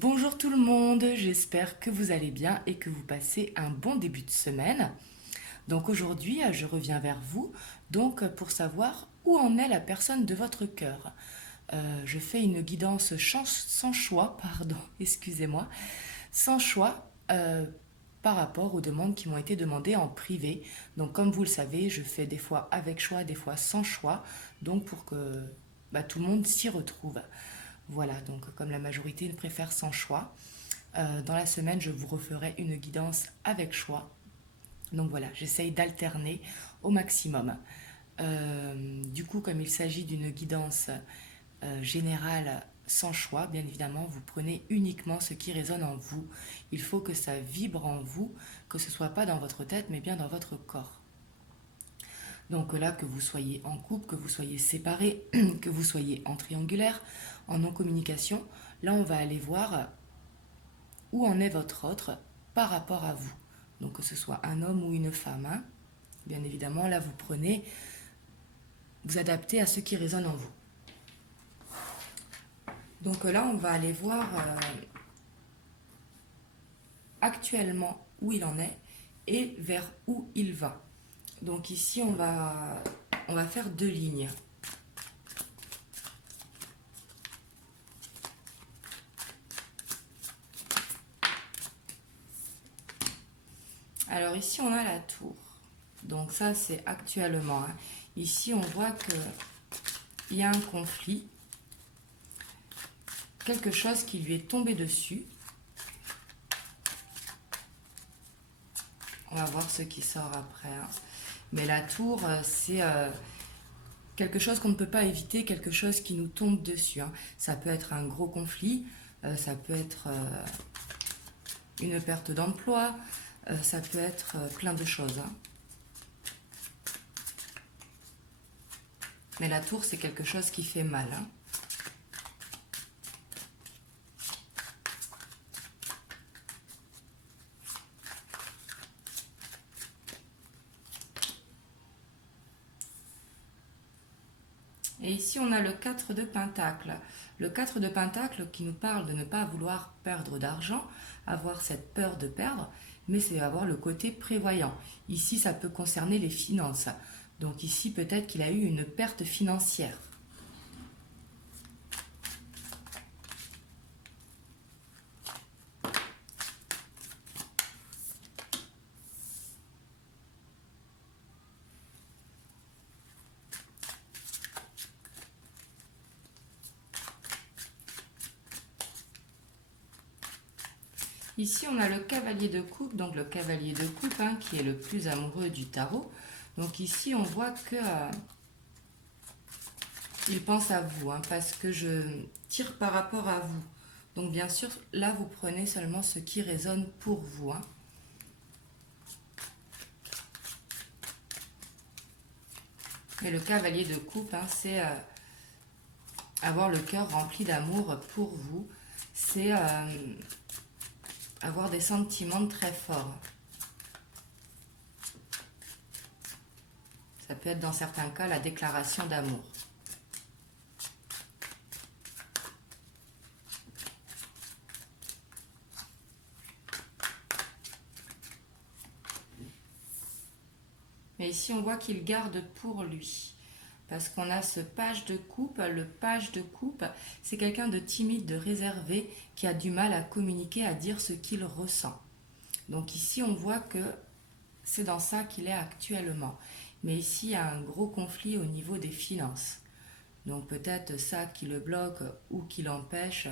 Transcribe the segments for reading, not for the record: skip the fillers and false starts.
Bonjour tout le monde, j'espère que vous allez bien et que vous passez un bon début de semaine. Donc aujourd'hui, je reviens vers vous pour savoir où en est la personne de votre cœur. Je fais une guidance sans choix, pardon, excusez-moi, sans choix par rapport aux demandes qui m'ont été demandées en privé. Donc comme vous le savez, je fais des fois avec choix, des fois sans choix, donc pour que tout le monde s'y retrouve. Voilà, donc comme la majorité préfère sans choix, dans la semaine, je vous referai une guidance avec choix. Donc voilà, j'essaye d'alterner au maximum. Du coup, comme il s'agit d'une guidance générale sans choix, bien évidemment, vous prenez uniquement ce qui résonne en vous. Il faut que ça vibre en vous, que ce ne soit pas dans votre tête, mais bien dans votre corps. Donc là, que vous soyez en couple, que vous soyez séparés, que vous soyez en triangulaire, en non-communication, là, on va aller voir où en est votre autre par rapport à vous. Donc que ce soit un homme ou une femme, hein. Bien évidemment, là, vous prenez, vous adaptez à ce qui résonne en vous. Donc là, on va aller voir actuellement où il en est et vers où il va. Donc ici, on va faire deux lignes. Alors ici, on a la tour. Donc ça, c'est actuellement, hein. Ici, on voit qu'il y a un conflit, quelque chose qui lui est tombé dessus. On va voir ce qui sort après, hein. Mais la tour, c'est quelque chose qu'on ne peut pas éviter, quelque chose qui nous tombe dessus, hein. Ça peut être un gros conflit, ça peut être une perte d'emploi, ça peut être plein de choses, hein. Mais la tour, c'est quelque chose qui fait mal, hein. Et ici, on a le 4 de Pentacle. Le 4 de Pentacle qui nous parle de ne pas vouloir perdre d'argent, avoir cette peur de perdre, mais c'est avoir le côté prévoyant. Ici, ça peut concerner les finances. Donc ici, peut-être qu'il a eu une perte financière. Ici, on a le cavalier de coupe, donc le cavalier de coupe, hein, qui est le plus amoureux du tarot. Donc ici, on voit que il pense à vous, hein, parce que je tire par rapport à vous. Donc bien sûr, là, vous prenez seulement ce qui résonne pour vous, hein. Mais le cavalier de coupe, hein, c'est avoir le cœur rempli d'amour pour vous. C'est avoir des sentiments très forts. Ça peut être dans certains cas la déclaration d'amour. Mais ici, on voit qu'il garde pour lui. Parce qu'on a ce page de coupe. Le page de coupe, c'est quelqu'un de timide, de réservé, qui a du mal à communiquer, à dire ce qu'il ressent. Donc ici, on voit que c'est dans ça qu'il est actuellement. Mais ici, il y a un gros conflit au niveau des finances. Donc peut-être ça qui le bloque ou qui l'empêche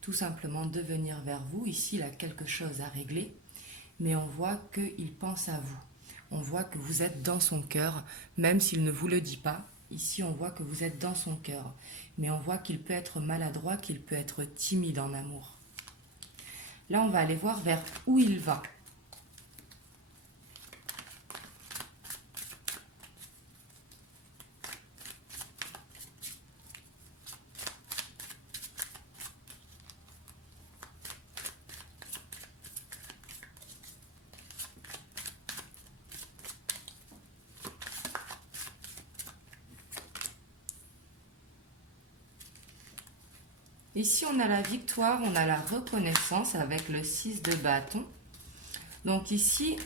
tout simplement de venir vers vous. Ici, il a quelque chose à régler. Mais on voit qu'il pense à vous. On voit que vous êtes dans son cœur, même s'il ne vous le dit pas. Ici, on voit que vous êtes dans son cœur. Mais on voit qu'il peut être maladroit, qu'il peut être timide en amour. Là, on va aller voir vers où il va. Ici, on a la victoire, on a la reconnaissance avec le 6 de bâton. Donc ici,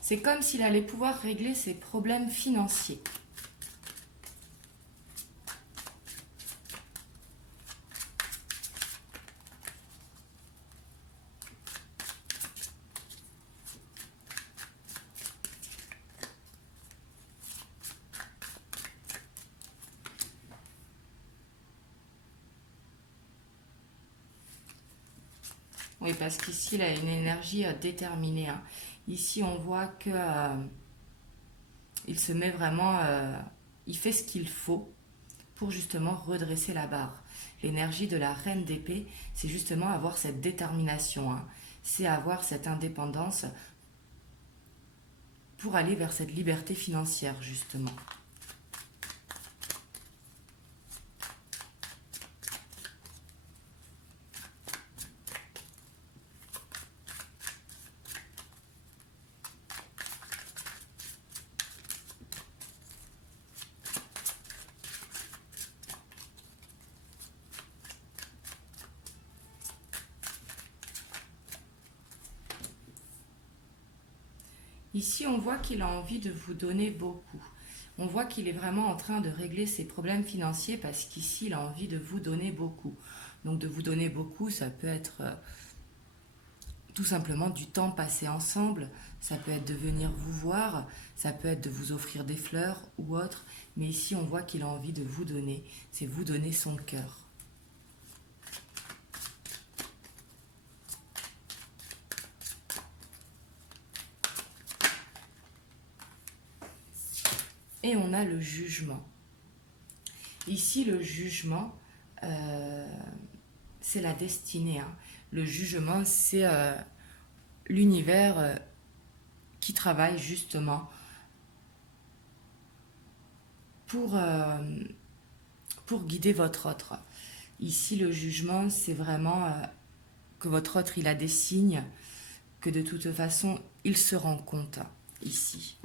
c'est comme s'il allait pouvoir régler ses problèmes financiers. Oui, parce qu'ici, il a une énergie déterminée, hein. Ici, on voit que il se met vraiment, il fait ce qu'il faut pour justement redresser la barre. L'énergie de la reine d'épée, c'est justement avoir cette détermination, hein. C'est avoir cette indépendance pour aller vers cette liberté financière, justement. Ici, on voit qu'il a envie de vous donner beaucoup. On voit qu'il est vraiment en train de régler ses problèmes financiers parce qu'ici, il a envie de vous donner beaucoup. Donc, de vous donner beaucoup, ça peut être tout simplement du temps passé ensemble. Ça peut être de venir vous voir, ça peut être de vous offrir des fleurs ou autre. Mais ici, on voit qu'il a envie de vous donner. C'est vous donner son cœur. Et on a le jugement. Ici, le jugement, c'est la destinée, hein. Le jugement, c'est l'univers qui travaille justement pour, pour guider votre autre. Ici, le jugement, c'est vraiment que votre autre, il a des signes, que de toute façon, il se rend compte ici.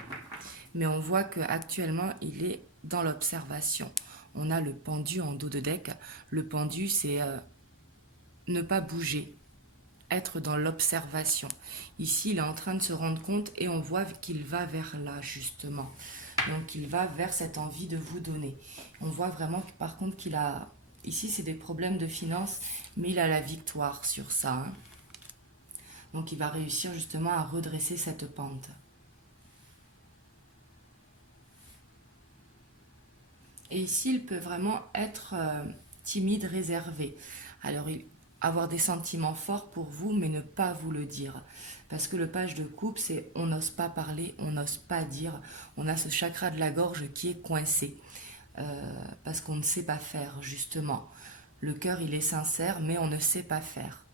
Mais on voit qu'actuellement, il est dans l'observation. On a le pendu en dos de deck. Le pendu, c'est ne pas bouger, être dans l'observation. Ici, il est en train de se rendre compte et on voit qu'il va vers là, justement. Donc, il va vers cette envie de vous donner. On voit vraiment, par contre, qu'il a... Ici, c'est des problèmes de finances, mais il a la victoire sur ça, hein. Donc, il va réussir justement à redresser cette pente. Et ici, il peut vraiment être timide, réservé. Alors, avoir des sentiments forts pour vous, mais ne pas vous le dire. Parce que le page de coupe, c'est on n'ose pas parler, on n'ose pas dire. On a ce chakra de la gorge qui est coincé. Parce qu'on ne sait pas faire, justement. Le cœur, il est sincère, mais on ne sait pas faire.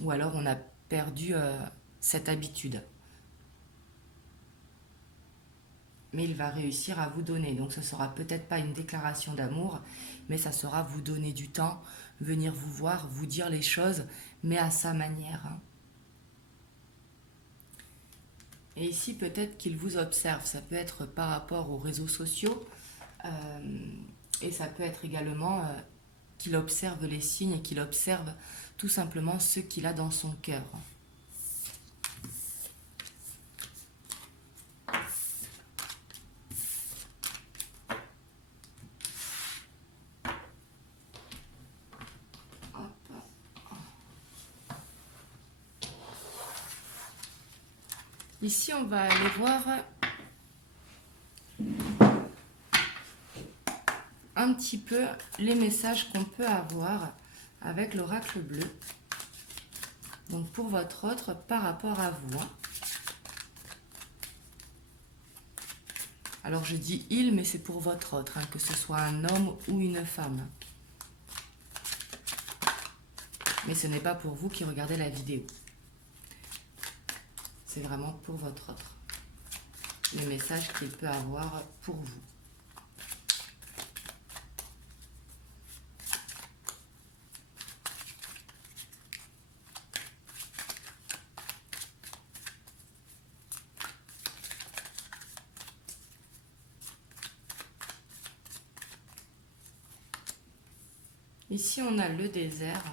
Ou alors, on a perdu cette habitude. Mais il va réussir à vous donner. Donc ce sera peut-être pas une déclaration d'amour, mais ça sera vous donner du temps, venir vous voir, vous dire les choses, mais à sa manière, hein. Et ici, peut-être qu'il vous observe. Ça peut être par rapport aux réseaux sociaux, et ça peut être également qu'il observe les signes et qu'il observe tout simplement ce qu'il a dans son cœur. Ici, on va aller voir un petit peu les messages qu'on peut avoir avec l'oracle bleu. Donc, pour votre autre, par rapport à vous, hein. Alors, je dis il, mais c'est pour votre autre, hein, que ce soit un homme ou une femme. Mais ce n'est pas pour vous qui regardez la vidéo. C'est vraiment pour votre autre. Le message qu'il peut avoir pour vous. Ici, on a le désert.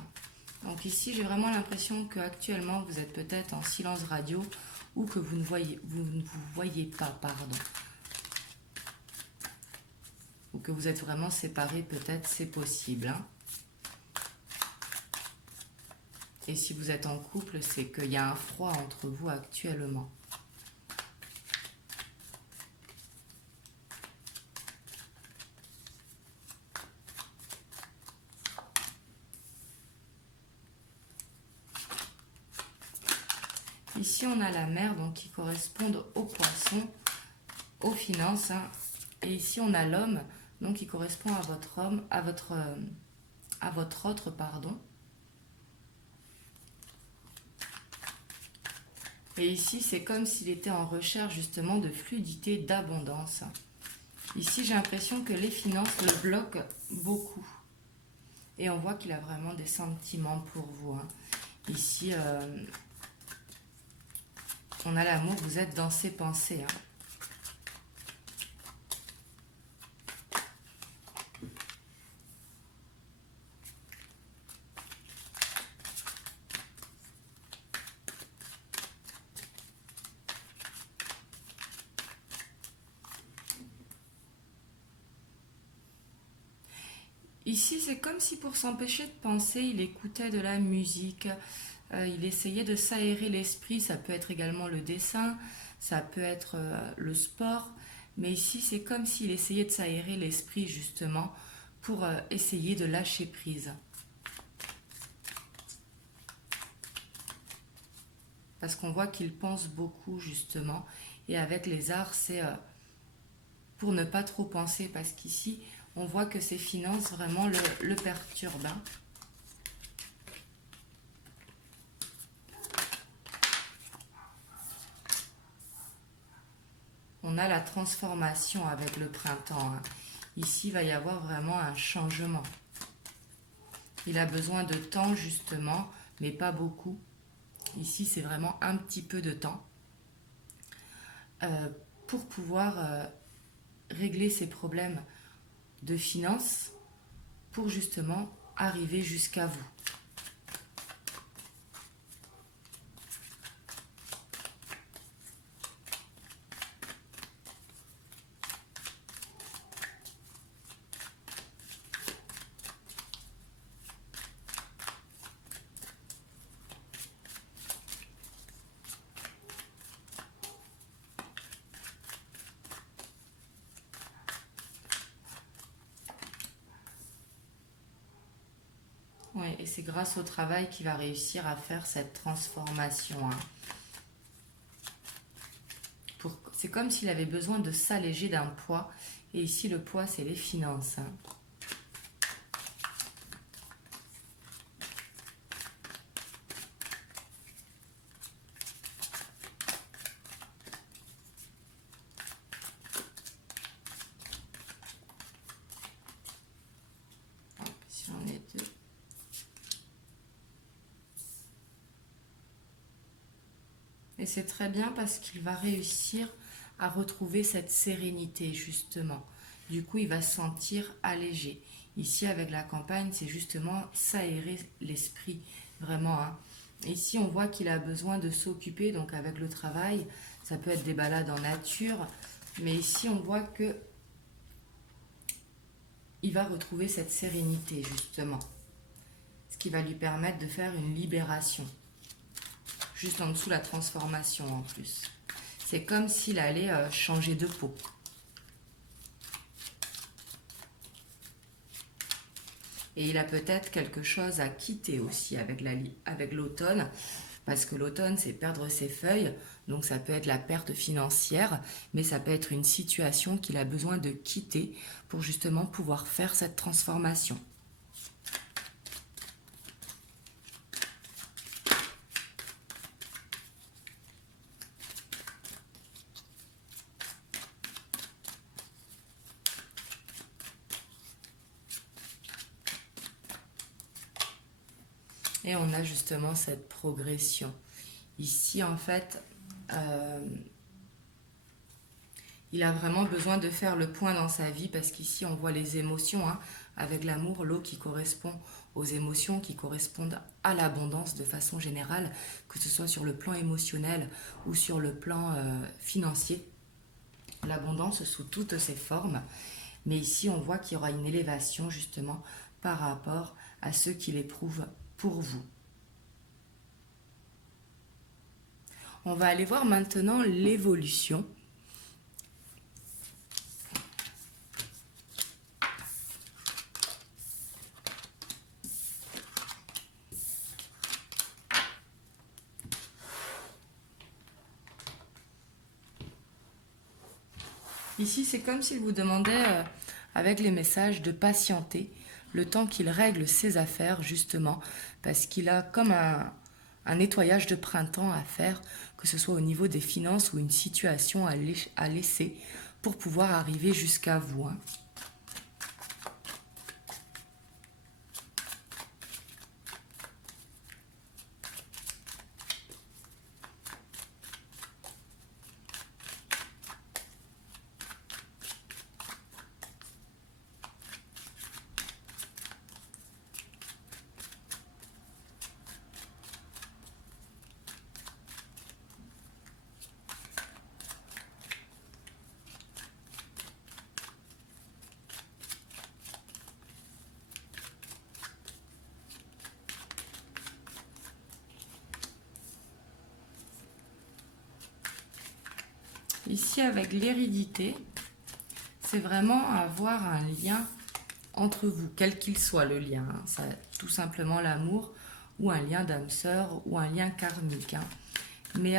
Donc ici, j'ai vraiment l'impression qu'actuellement, vous êtes peut-être en silence radio ou que vous ne vous voyez pas, pardon. Ou que vous êtes vraiment séparés, peut-être, c'est possible. Hein. Et si vous êtes en couple, c'est qu'il y a un froid entre vous actuellement. Ici, on a la mer, donc qui correspond aux poissons, aux finances. Hein. Et ici, on a l'homme, donc qui correspond à votre homme, à votre autre, pardon. Et ici, c'est comme s'il était en recherche justement de fluidité, d'abondance. Ici, j'ai l'impression que les finances le bloquent beaucoup. Et on voit qu'il a vraiment des sentiments pour vous. Hein. Ici, on a l'amour, vous êtes dans ses pensées. Hein. Ici, c'est comme si pour s'empêcher de penser, il écoutait de la musique, il essayait de s'aérer l'esprit, ça peut être également le dessin, ça peut être le sport, mais ici, c'est comme s'il essayait de s'aérer l'esprit justement pour essayer de lâcher prise. Parce qu'on voit qu'il pense beaucoup justement, et avec les arts, c'est pour ne pas trop penser, parce qu'ici, on voit que ses finances vraiment le perturbent. Hein. On a la transformation avec le printemps. Hein. Ici, il va y avoir vraiment un changement. Il a besoin de temps justement, mais pas beaucoup. Ici, c'est vraiment un petit peu de temps pour pouvoir régler ses problèmes de finances pour justement arriver jusqu'à vous. Ouais, et c'est grâce au travail qu'il va réussir à faire cette transformation. Hein. C'est comme s'il avait besoin de s'alléger d'un poids. Et ici, le poids, c'est les finances. Hein. Si j'en ai deux. Et c'est très bien parce qu'il va réussir à retrouver cette sérénité, justement. Du coup, il va se sentir allégé. Ici, avec la campagne, c'est justement s'aérer l'esprit, vraiment. Hein. Ici, on voit qu'il a besoin de s'occuper, donc avec le travail, ça peut être des balades en nature, mais ici, on voit que il va retrouver cette sérénité, justement. Ce qui va lui permettre de faire une libération. Juste en dessous, la transformation en plus. C'est comme s'il allait changer de peau. Et il a peut-être quelque chose à quitter aussi avec l'automne. Parce que l'automne, c'est perdre ses feuilles. Donc ça peut être la perte financière. Mais ça peut être une situation qu'il a besoin de quitter pour justement pouvoir faire cette transformation. Et on a justement cette progression. Ici, en fait, Il a vraiment besoin de faire le point dans sa vie parce qu'ici on voit les émotions, hein, avec l'amour, l'eau qui correspond aux émotions, qui correspondent à l'abondance de façon générale, que ce soit sur le plan émotionnel ou sur le plan financier. L'abondance sous toutes ses formes. Mais ici on voit qu'il y aura une élévation justement par rapport à ceux qui l'éprouvent pour vous. On va aller voir maintenant l'évolution. Ici, c'est comme s'il vous demandait, avec les messages, de patienter le temps qu'il règle ses affaires, justement, parce qu'il a comme un nettoyage de printemps à faire, que ce soit au niveau des finances ou une situation à laisser pour pouvoir arriver jusqu'à vous, hein. Ici, avec l'hérédité, c'est vraiment avoir un lien entre vous, quel qu'il soit le lien, hein. Ça, tout simplement l'amour, ou un lien d'âme sœur, ou un lien karmique, hein. Mais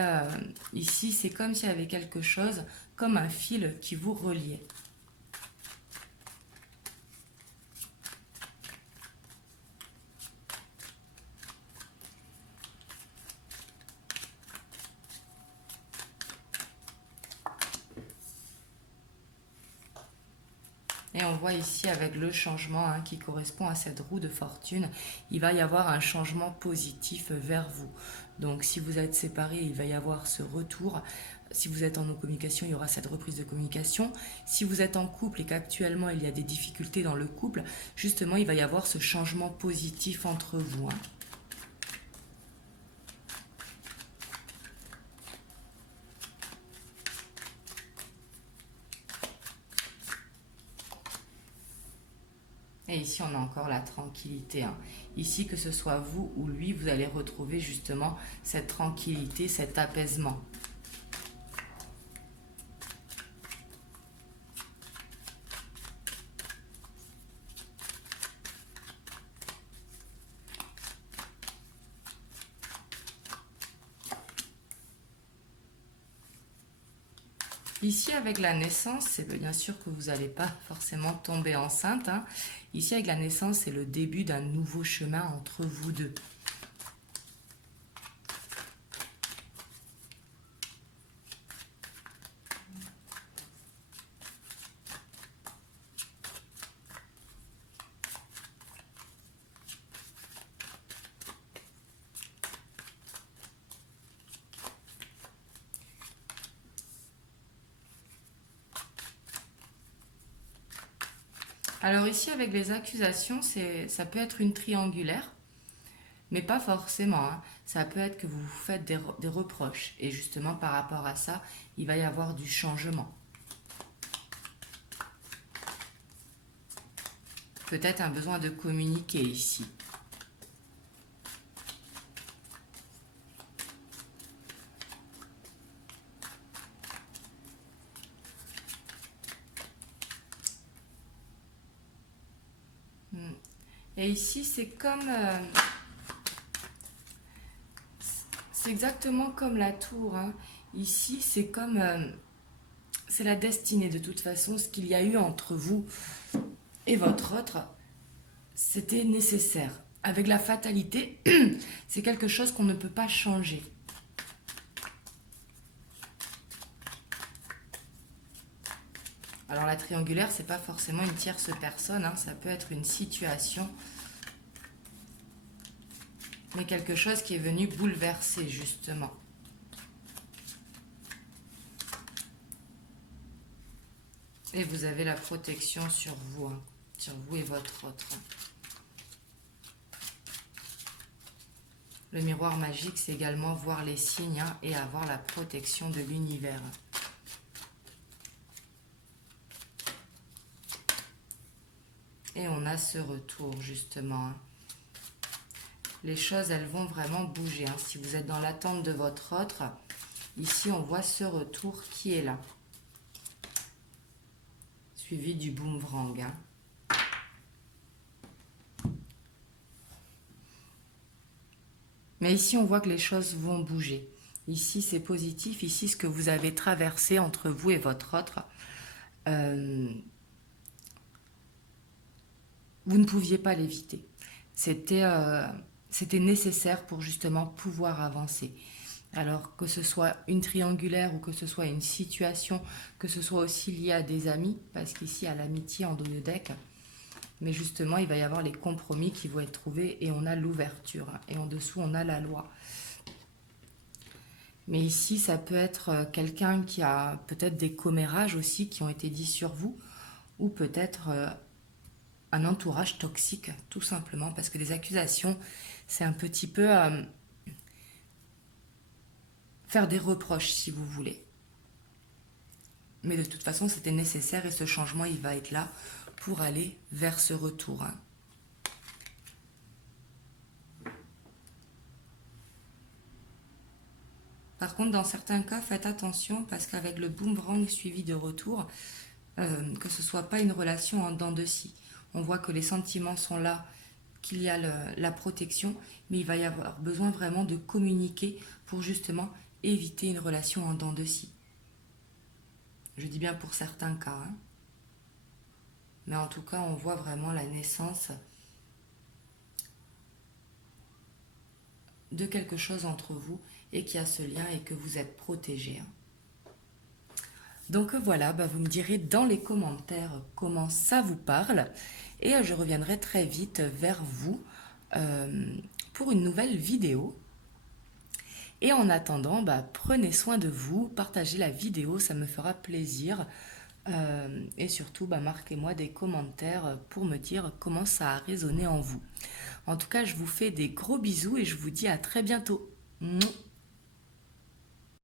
ici, c'est comme s'il y avait quelque chose, comme un fil qui vous reliait. Et on voit ici avec le changement, hein, qui correspond à cette roue de fortune, il va y avoir un changement positif vers vous. Donc si vous êtes séparés, il va y avoir ce retour. Si vous êtes en non-communication, il y aura cette reprise de communication. Si vous êtes en couple et qu'actuellement il y a des difficultés dans le couple, justement il va y avoir ce changement positif entre vous, hein. Et ici, on a encore la tranquillité, hein. Ici, que ce soit vous ou lui, vous allez retrouver justement cette tranquillité, cet apaisement. Ici, avec la naissance, c'est bien sûr que vous n'allez pas forcément tomber enceinte, hein. Ici, avec la naissance, c'est le début d'un nouveau chemin entre vous deux. Alors ici, avec les accusations, ça peut être une triangulaire, mais pas forcément, hein. Ça peut être que vous vous faites des reproches. Et justement, par rapport à ça, il va y avoir du changement. Peut-être un besoin de communiquer ici. Et ici, c'est comme... c'est exactement comme la tour, hein. Ici, c'est comme... c'est la destinée de toute façon. Ce qu'il y a eu entre vous et votre autre, c'était nécessaire. Avec la fatalité, c'est quelque chose qu'on ne peut pas changer. Alors la triangulaire, c'est pas forcément une tierce personne, hein. Ça peut être une situation, mais quelque chose qui est venu bouleverser justement. Et vous avez la protection sur vous, hein, sur vous et votre autre. Le miroir magique, c'est également voir les signes hein, et avoir la protection de l'univers. Et on a ce retour, justement. Hein. Les choses, elles vont vraiment bouger. Hein. Si vous êtes dans l'attente de votre autre, ici, on voit ce retour qui est là. Suivi du boomerang. Hein. Mais ici, on voit que les choses vont bouger. Ici, c'est positif. Ici, ce que vous avez traversé entre vous et votre autre, vous ne pouviez pas l'éviter. C'était nécessaire pour justement pouvoir avancer. Alors que ce soit une triangulaire ou que ce soit une situation, que ce soit aussi lié à des amis, parce qu'ici, à l'amitié en dos de deck, mais justement, il va y avoir les compromis qui vont être trouvés et on a l'ouverture. Et en dessous, on a la loi. Mais ici, ça peut être quelqu'un qui a peut-être des commérages aussi qui ont été dits sur vous ou peut-être un entourage toxique, tout simplement. Parce que les accusations, c'est un petit peu faire des reproches, si vous voulez. Mais de toute façon, c'était nécessaire et ce changement, il va être là pour aller vers ce retour. Hein. Par contre, dans certains cas, faites attention parce qu'avec le boomerang suivi de retour, que ce ne soit pas une relation en dents de scie. On voit que les sentiments sont là, qu'il y a la protection, mais il va y avoir besoin vraiment de communiquer pour justement éviter une relation en dents de scie. Je dis bien pour certains cas. Hein. Mais en tout cas, on voit vraiment la naissance de quelque chose entre vous et qui a ce lien et que vous êtes protégé. Donc voilà, vous me direz dans les commentaires comment ça vous parle et je reviendrai très vite vers vous pour une nouvelle vidéo. Et en attendant, prenez soin de vous, partagez la vidéo, ça me fera plaisir. Et surtout, marquez-moi des commentaires pour me dire comment ça a résonné en vous. En tout cas, je vous fais des gros bisous et je vous dis à très bientôt. Mouah.